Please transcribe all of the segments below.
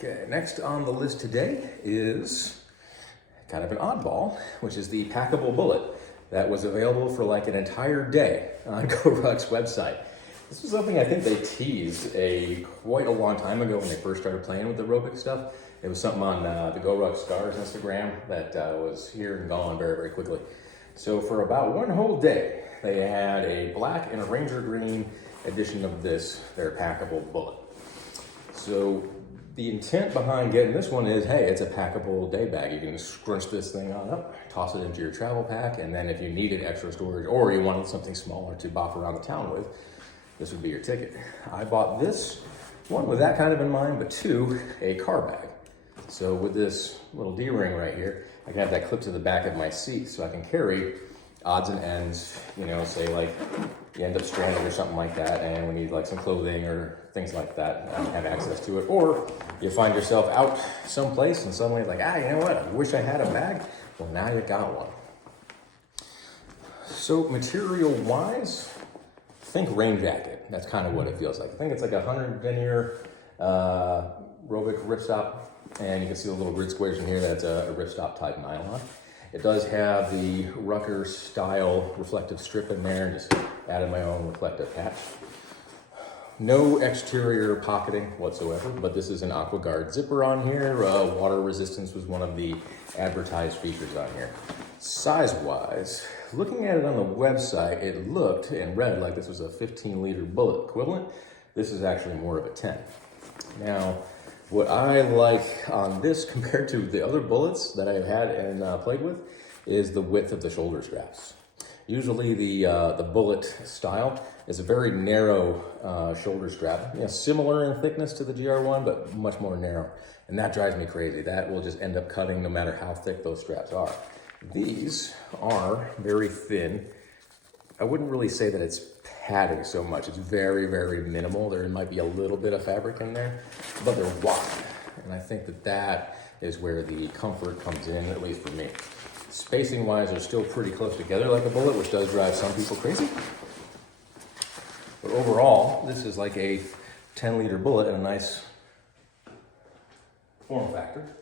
Okay, next on the list today is kind of an oddball, which is the Packable bullet that was available for like an entire day on GORUCK's website. This was something I think they teased quite a long time ago when they first started playing with the aerobic stuff. It was something on the GORUCK Stars Instagram that was here and gone very, very quickly. So for about one whole day, they had a black and a ranger green edition of their Packable bullet. So the intent behind getting this one is, hey, it's a packable day bag. You can scrunch this thing on up, toss it into your travel pack, and then if you needed extra storage or you wanted something smaller to bop around the town with, this would be your ticket. I bought this, one with that kind of in mind, but two, a car bag. So with this little D-ring right here, I can have that clip to the back of my seat so I can carry odds and ends, say like you end up stranded or something like that and we need like some clothing or things like that, I don't have access to it. Or you find yourself out someplace and suddenly like, you know what, I wish I had a bag. Well, now you got one. So material wise, think rain jacket. That's kind of what it feels like. I think it's like a 100 denier aerobic ripstop, and you can see the little grid squares in here. That's a ripstop type nylon. It does have the Rucker style reflective strip in there, and just added my own reflective patch. No exterior pocketing whatsoever, but this is an AquaGuard zipper on here. Water resistance was one of the advertised features on here. Size-wise, looking at it on the website, it looked and read like this was a 15-liter bullet equivalent. This is actually more of a 10. Now, what I like on this compared to the other bullets that I've had and played with is the width of the shoulder straps. Usually the bullet style is a very narrow shoulder strap, similar in thickness to the GR1, but much more narrow. And that drives me crazy. That will just end up cutting no matter how thick those straps are. These are very thin. I wouldn't really say that it's padding so much. It's very, very minimal. There might be a little bit of fabric in there, but they're wide. And I think that is where the comfort comes in, at least for me. Spacing wise, they're still pretty close together like a bullet, which does drive some people crazy. But overall, this is like a 10-liter bullet in a nice form factor.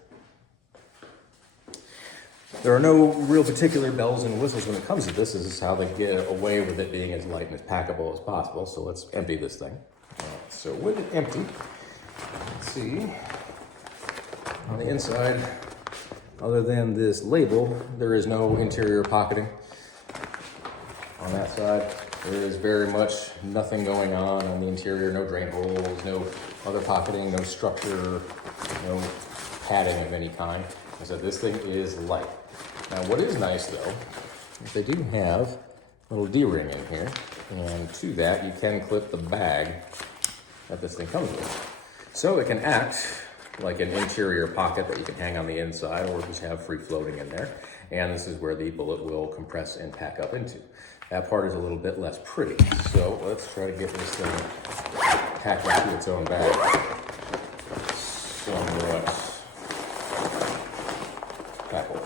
There are no real particular bells and whistles when it comes to this. This is how they get away with it being as light and as packable as possible. So let's empty this thing. So with it empty, let's see, on the inside, other than this label, there is no interior pocketing. On that side, there is very much nothing going on the interior, no drain holes, no other pocketing, no structure, no padding of any kind. So this thing is light. Now what is nice though, is they do have a little D-ring in here, and to that you can clip the bag that this thing comes with. So it can act like an interior pocket that you can hang on the inside or just have free floating in there. And this is where the bullet will compress and pack up into. That part is a little bit less pretty. So let's try to get this thing packed into its own bag. Somewhat packable.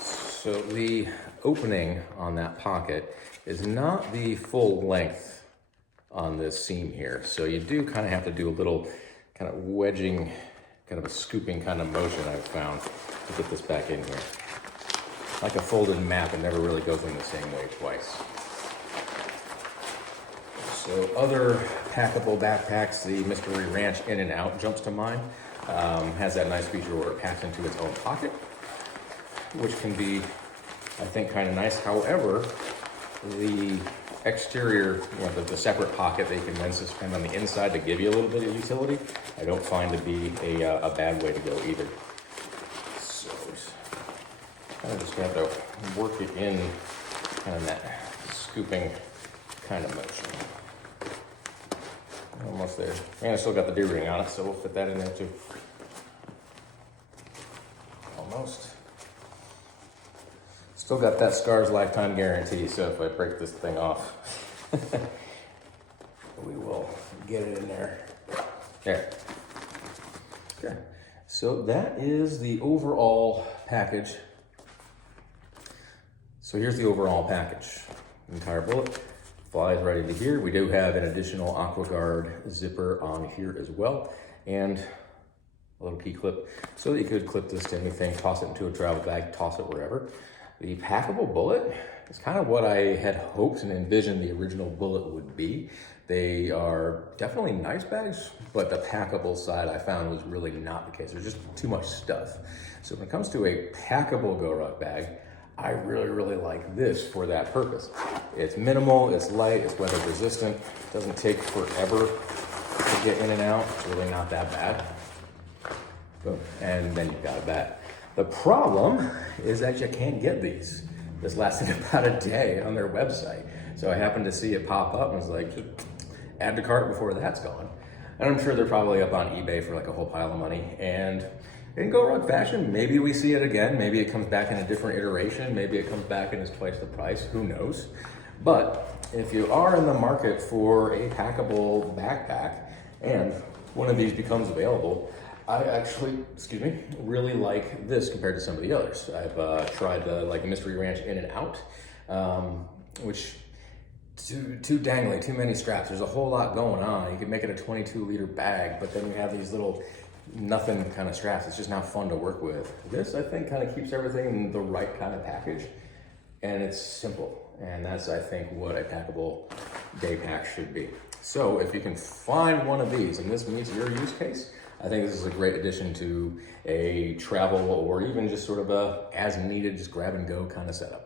So the opening on that pocket is not the full length on this seam here. So you do kind of have to do a little kind of wedging, kind of a scooping kind of motion I've found to get this back in here. Like a folded map, it never really goes in the same way twice. So other packable backpacks, the Mystery Ranch In and Out jumps to mind. Has that nice feature where it packs into its own pocket, which can be, I think, kind of nice. However, the exterior, the separate pocket that you can then suspend on the inside to give you a little bit of utility, I don't find to be a bad way to go either. So kind of just have to work it in kind of that scooping kind of motion. Almost there. And I still got the D-ring on it, so we'll fit that in there too. Almost. Still got that Scars lifetime guarantee, so if I break this thing off, we will get it in there. There. Okay. So that is the overall package. So here's the overall package. Entire bullet. flies right into here. We do have an additional AquaGuard zipper on here as well, and a little key clip so that you could clip this to anything, toss it into a travel bag, toss it wherever. The Packable bullet is kind of what I had hoped and envisioned the original bullet would be. They are definitely nice bags, but the packable side I found was really not the case. There's just too much stuff. So when it comes to a packable GORUCK bag, I really like this for that purpose. It's minimal, it's light, it's weather resistant, it doesn't take forever to get in and out. It's really not that bad. Boom. And then you've got a bag. The problem is that you can't get these. This lasted about a day on their website. So I happened to see it pop up and was like, just add to cart before that's gone. And I'm sure they're probably up on eBay for like a whole pile of money. And in GORUCK fashion, maybe we see it again. Maybe it comes back in a different iteration. Maybe it comes back and is twice the price. Who knows? But if you are in the market for a packable backpack and one of these becomes available, I actually, really like this compared to some of the others. I've tried the Mystery Ranch In and Out, which too dangly, too many straps. There's a whole lot going on. You could make it a 22-liter bag, but then you have these little nothing kind of straps. It's just not fun to work with. This, I think, kind of keeps everything in the right kind of package, and it's simple. And that's, I think, what a packable day pack should be. So if you can find one of these and this meets your use case, I think this is a great addition to a travel or even just sort of a as needed, just grab and go kind of setup.